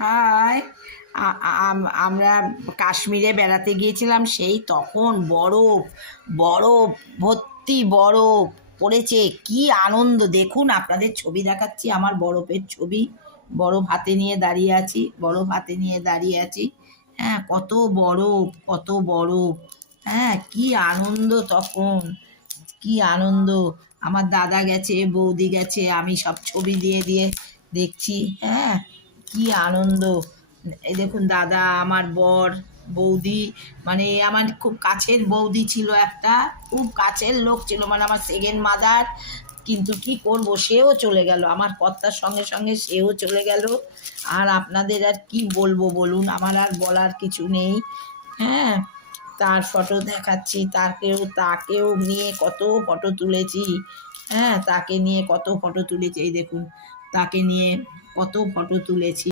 High. আমরা কাশ্মীরে বেড়াতে গিয়েছিলাম, সেই তখন বরফ, বরফ ভর্তি বরফ পড়েছে। কি আনন্দ! দেখুন, আপনাদের ছবি দেখাচ্ছি, আমার বরফের ছবি। বরফ হাতে নিয়ে দাঁড়িয়ে আছি, বরফ হাতে নিয়ে দাঁড়িয়ে আছি। হ্যাঁ, কত বরফ, কত বরফ! হ্যাঁ, কি আনন্দ তখন, কি আনন্দ! আমার দাদা গেছে, বৌদি গেছে, আমি সব ছবি দিয়ে দিয়ে দেখছি। হ্যাঁ, কি আনন্দ! এই দেখুন, দাদা, আমার বর, বৌদি, মানে আমার খুব কাছের বৌদি ছিল একটা, খুব কাছের লোক ছিল, মানে আমার সেকেন্ড মাদার। কিন্তু কি করব, সেও চলে গেল, আমার কর্তার সঙ্গে সঙ্গে সেও চলে গেল। আর আপনাদের আর কি বলবো বলুন, আমার আর বলার কিছু নেই। হ্যাঁ, তার ফটো দেখাচ্ছি, তাকেও নিয়ে কত ফটো তুলেছি। হ্যাঁ, তাকে নিয়ে কত ফটো তুলেছি, এই দেখুন, তাকে নিয়ে কত ফটো তুলেছি।